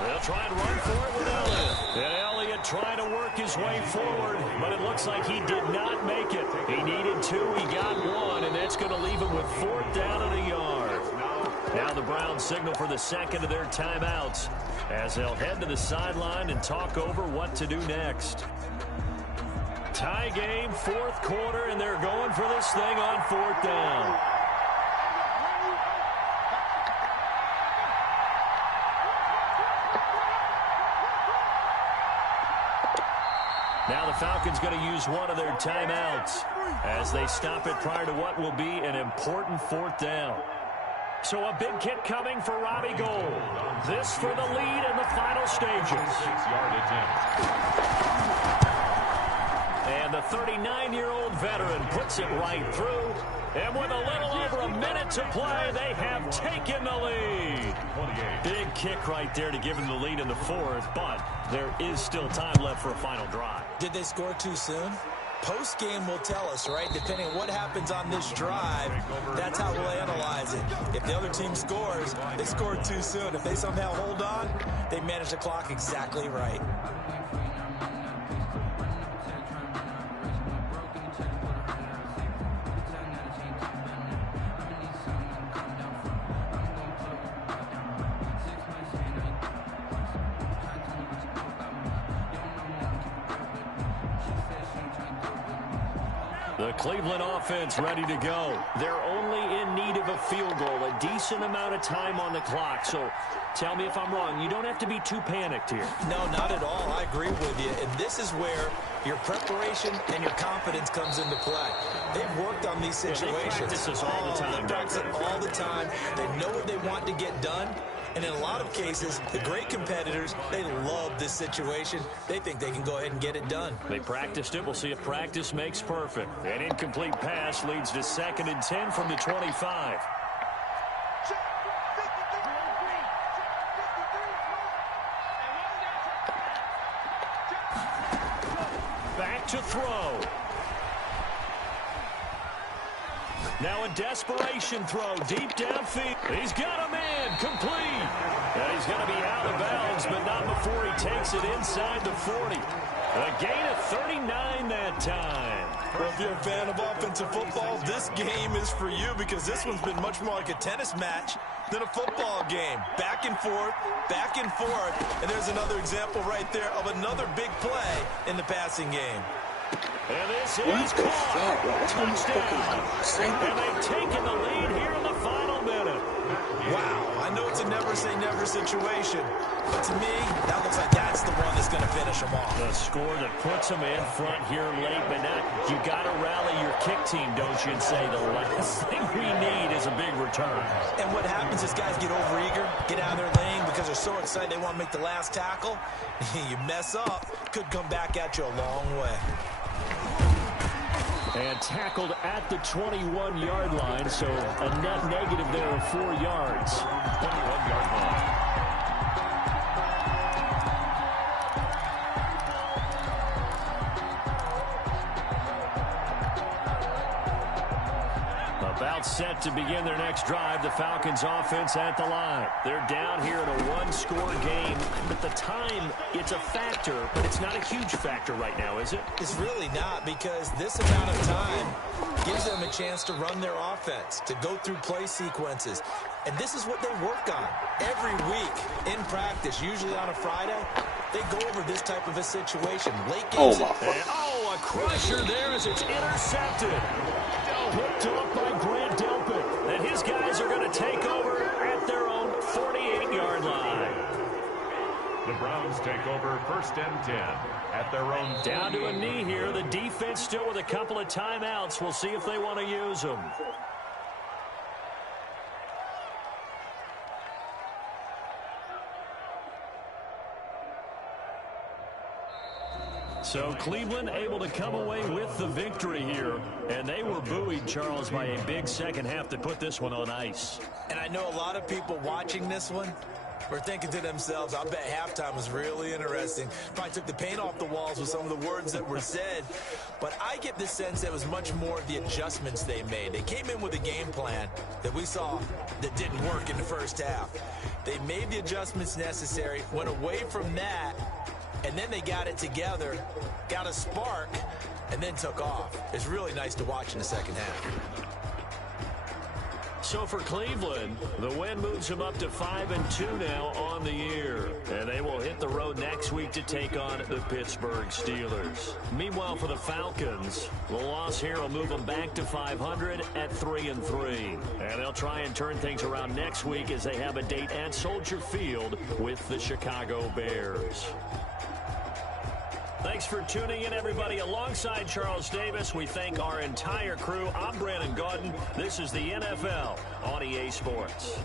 They'll try and run for it with Elliott. And Elliott trying to work his way forward, but it looks like he did not make it. He needed 2, he got 1, and that's going to leave him with 4th down and a yard. Now the Browns signal for the second of their timeouts as they'll head to the sideline and talk over what to do next. Tie game, 4th quarter, and they're going for this thing on 4th down. Now the Falcons going to use one of their timeouts as they stop it prior to what will be an important 4th down. So a big kick coming for Robbie Gould. This for the lead in the final stages. 6-yard attempt. And the 39-year-old veteran puts it right through. And with a little over a minute to play, they have taken the lead. 28. Big kick right there to give them the lead in the 4th, but there is still time left for a final drive. Did they score too soon? Post-game will tell us, right? Depending on what happens on this drive, that's how we'll analyze it. If the other team scores, they scored too soon. If they somehow hold on, they manage the clock exactly right. The Cleveland offense ready to go. They're only in need of a field goal, a decent amount of time on the clock. So tell me if I'm wrong. You don't have to be too panicked here. No, not at all. I agree with you. And this is where your preparation and your confidence comes into play. They've worked on these situations. They practice this all the time. They practice it all the time. They know what they want to get done. And in a lot of cases, the great competitors, they love this situation. They think they can go ahead and get it done. They practiced it. We'll see if practice makes perfect. An incomplete pass leads to 2nd and 10 from the 25. Back to throw. Now a desperation throw deep downfield. He's got a man complete. And he's going to be out of bounds, but not before he takes it inside the 40. A gain of 39 that time. Well, if you're a fan of offensive football, this game is for you because this one's been much more like a tennis match than a football game. Back and forth, and there's another example right there of another big play in the passing game. And this is caught. Touchdown. And they've taken the lead here in the final minute. Wow, I know it's a never-say-never situation, but to me, that looks like that's the one that's going to finish them off. The score that puts them in front here late, but now you got to rally your kick team, don't you, and say the last thing we need is a big return. And what happens is guys get overeager, get out of their lane because they're so excited they want to make the last tackle. You mess up, could come back at you a long way. And tackled at the 21-yard line, so a net negative there of 4 yards. 21-yard line. About set to begin their next drive, the Falcons offense at the line. They're down here in a one-score game. But the time, it's a factor, but it's not a huge factor right now, is it? It's really not, because this amount of time gives them a chance to run their offense, to go through play sequences. And this is what they work on every week in practice, usually on a Friday. They go over this type of a situation. Late games. A crusher there as it's intercepted. Picked up by Grant Delpit. And his guys are going to take over at their own 48-yard line. The Browns take over 1st and 10 at their own. Down to a knee here. The defense still with a couple of timeouts. We'll see if they want to use them. So Cleveland able to come away with the victory here, and they were buoyed, Charles, by a big second half to put this one on ice. And I know a lot of people watching this one were thinking to themselves, I bet halftime was really interesting. Probably took the paint off the walls with some of the words that were said. But I get the sense that it was much more of the adjustments they made. They came in with a game plan that we saw that didn't work in the first half. They made the adjustments necessary, went away from that, and then they got it together, got a spark, and then took off. It's really nice to watch in the second half. So for Cleveland, the win moves them up to 5-2 now on the year. And they will hit the road next week to take on the Pittsburgh Steelers. Meanwhile, for the Falcons, the loss here will move them back to 500 at 3-3. And they'll try and turn things around next week as they have a date at Soldier Field with the Chicago Bears. Thanks for tuning in, everybody. Alongside Charles Davis, we thank our entire crew. I'm Brandon Gaudin. This is the NFL on EA Sports.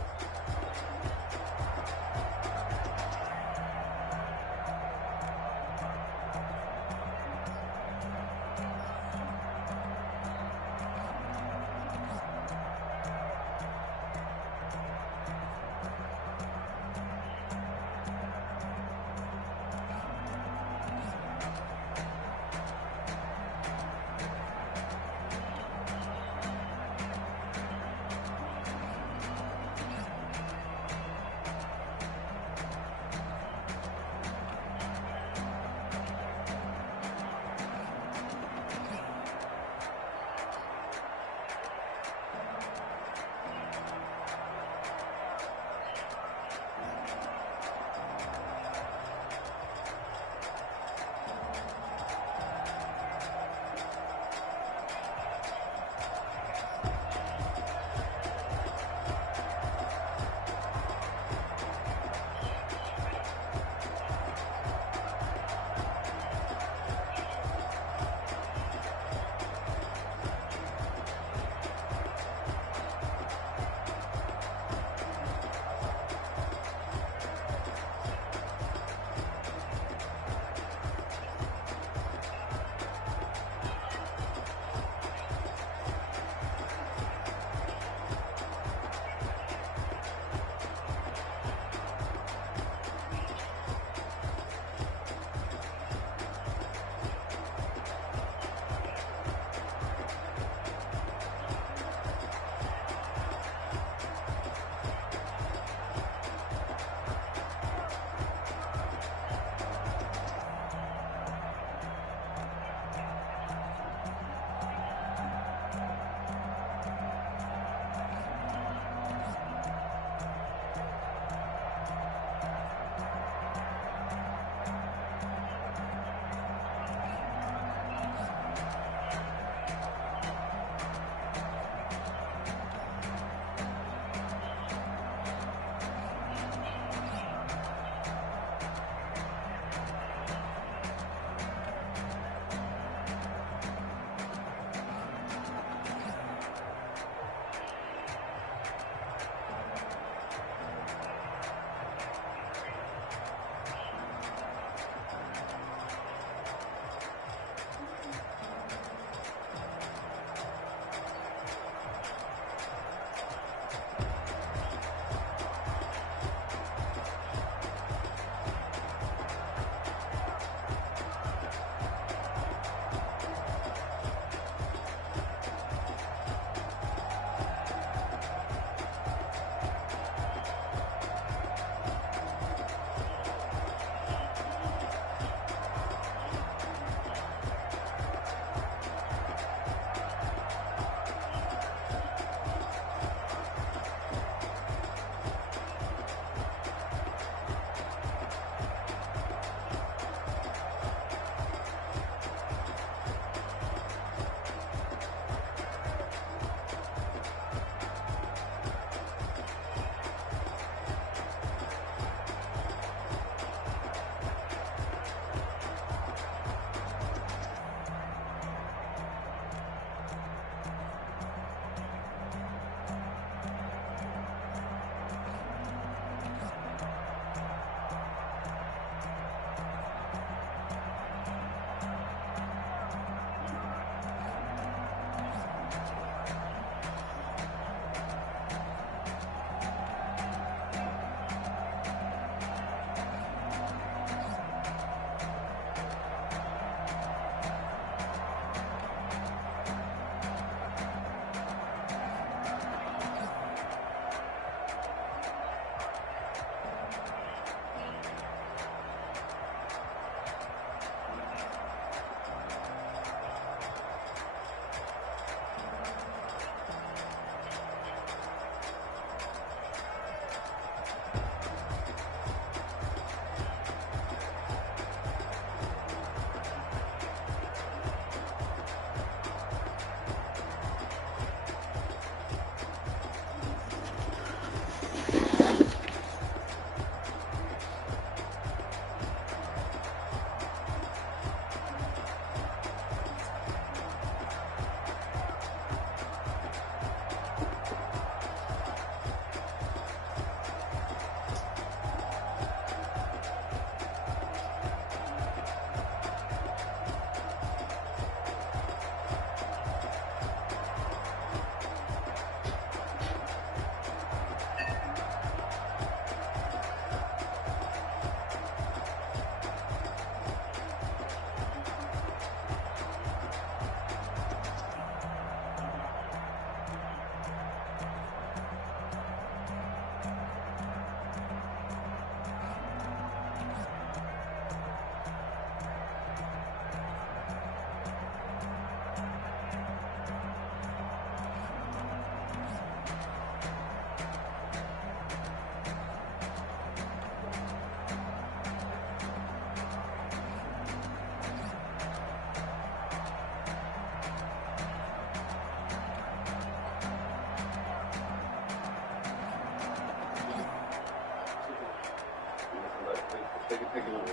picking up.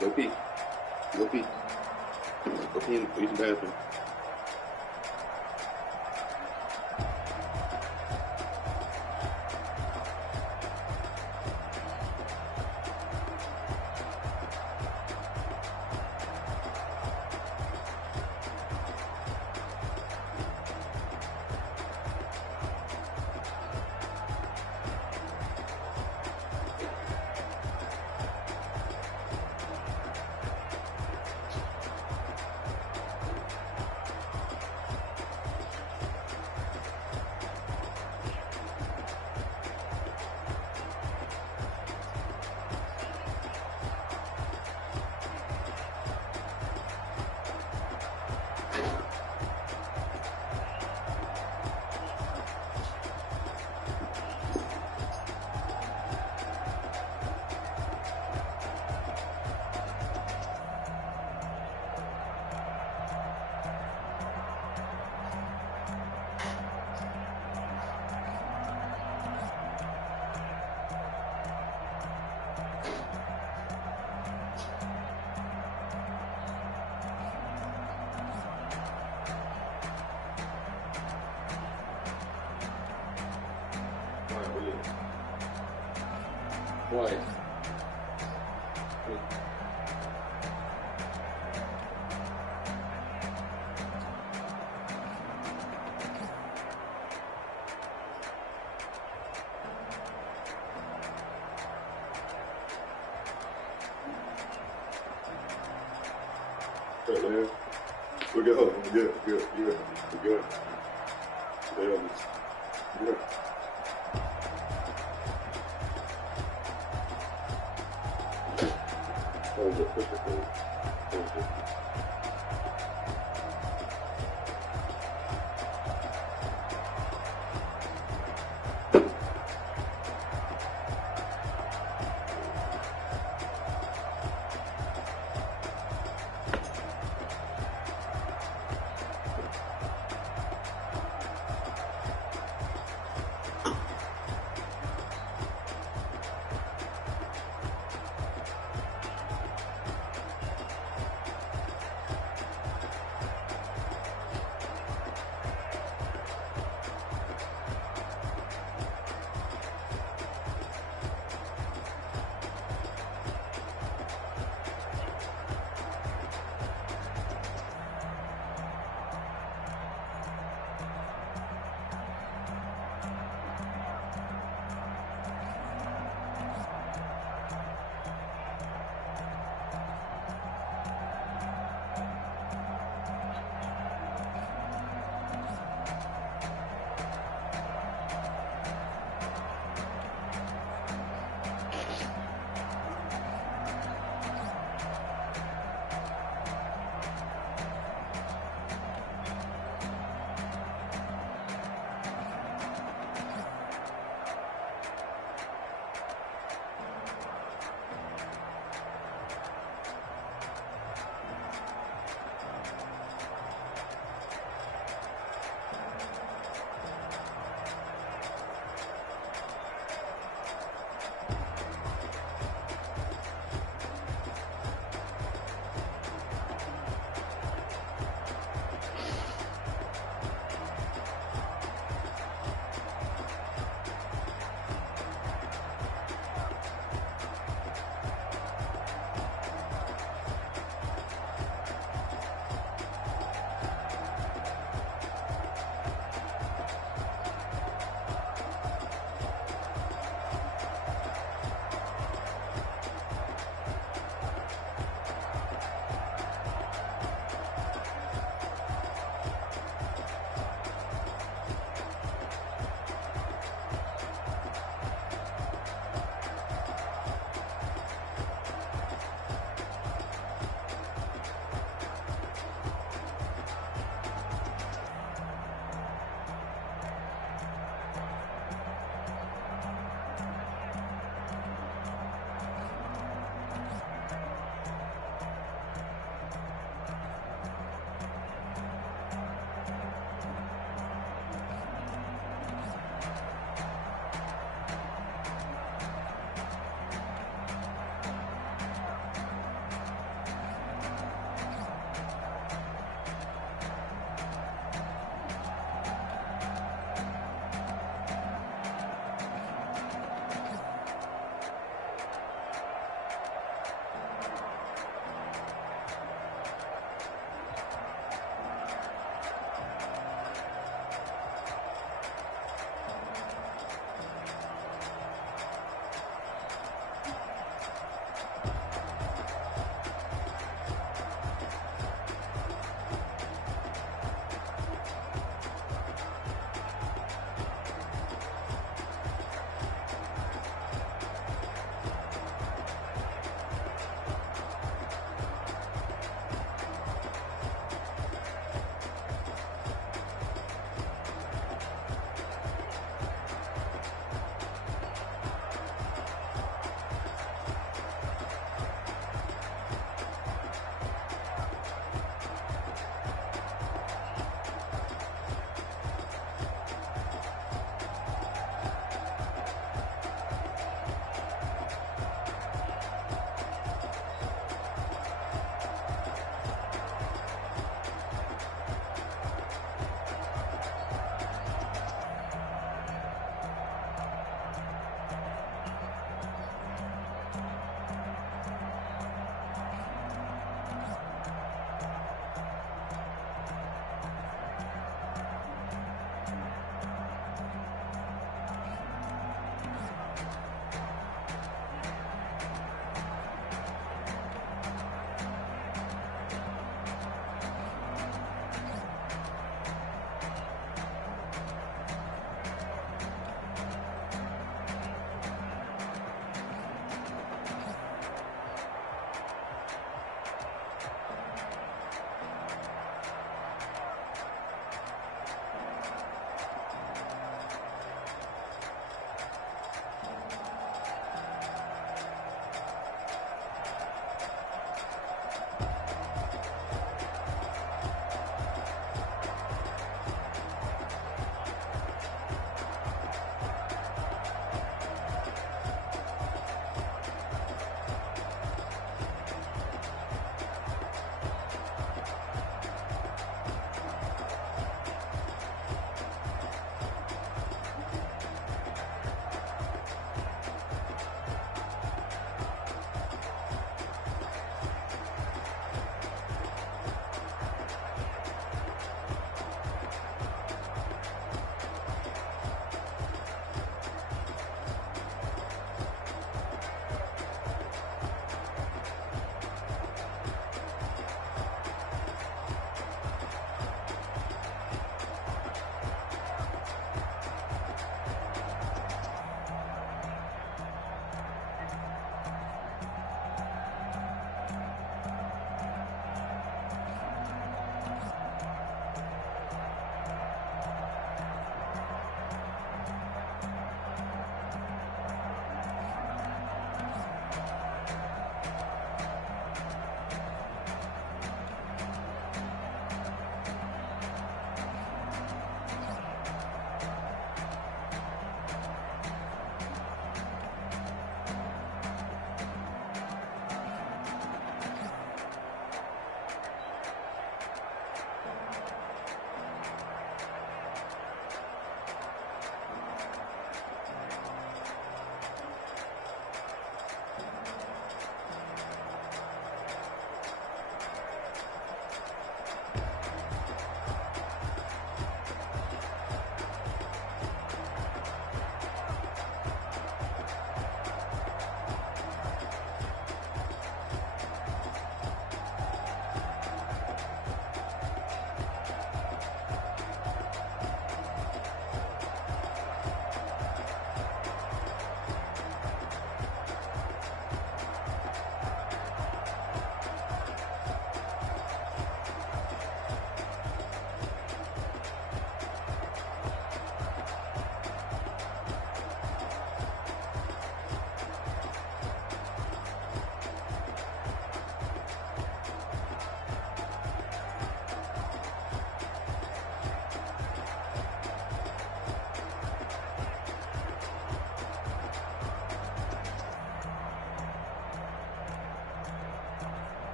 Go pee. Go pee. Go pee in the bathroom. Why? Right there. We're good. We're good. We're good. We're good. We're good. We're good. Push it.